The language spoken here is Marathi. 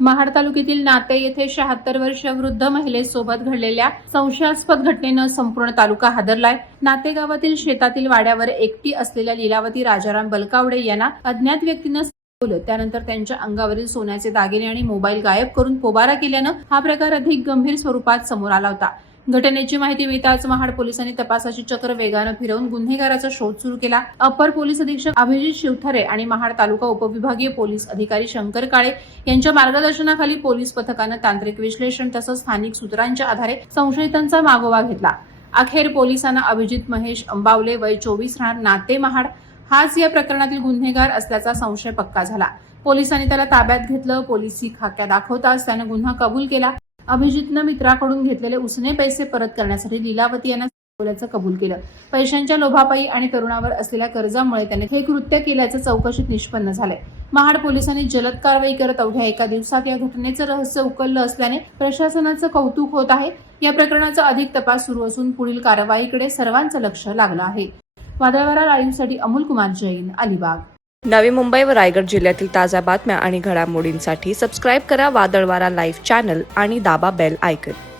महाड तालुक्यातील नाते येथे 76 वर्षीय वृद्ध महिलेसोबत घडलेल्या संशयास्पद घटनेनं संपूर्ण तालुका हादरलाय। नाते गावातील शेतातील वाड्यावर एकटी असलेल्या लीलावती राजाराम बलकावडे यांना अज्ञात व्यक्तीनं त्यानंतर त्यांच्या अंगावरील सोन्याचे दागिने आणि मोबाईल गायब करून पोबारा केल्यानं हा प्रकार अधिक गंभीर स्वरूपात समोर आला होता। घटनेची माहिती मिळताच महाड पोलिसांनी तपासाची चक्र वेगानं फिरवून गुन्हेगाराचा शोध सुरू केला। अपर पोलीस अधीक्षक अभिजित शिवथरे आणि महाड तालुका उपविभागीय पोलीस अधिकारी शंकर काळे यांच्या मार्गदर्शनाखाली पोलीस पथकानं तांत्रिक विश्लेषण तसंच स्थानिक सूत्रांच्या आधारे संशयितांचा मागोवा घेतला। अखेर पोलिसांना अभिजित महेश अंबावले वय 24 राहणार नाते महाड हाच या प्रकरणातील गुन्हेगार असल्याचा संशय पक्का झाला। पोलिसांनी त्याला ताब्यात घेतलं। पोलिसी खाक्या दाखवताच त्याने गुन्हा कबूल केला। अभिजितनं मित्राकडून घेतलेले उसने पैसे परत करण्यासाठी लीलावती यांना बोलायचं कबूल केलं। पैशांच्या लोभापायी आणि तरुणावर असलेल्या कर्जामुळे त्याने हे कृत्य केल्याचं चौकशीत निष्पन्न झालंय। महाड पोलिसांनी जलद कारवाई करत अवघ्या एका दिवसात या घटनेचं रहस्य उकललं असल्याने प्रशासनाचं कौतुक होत आहे। या प्रकरणाचा अधिक तपास सुरू असून पुढील कारवाईकडे सर्वांचं लक्ष लागलं आहे। वादळवारा लाईव्हसाठी अमोल कुमार जैन, अलिबाग। नवी मुंबई व रायगड जिल्ह्यातील ताज्या बातम्या आणि घडामोडींसाठी सबस्क्राईब करा वादळवारा लाईव्ह चॅनल आणि दाबा बेल आयकॉन।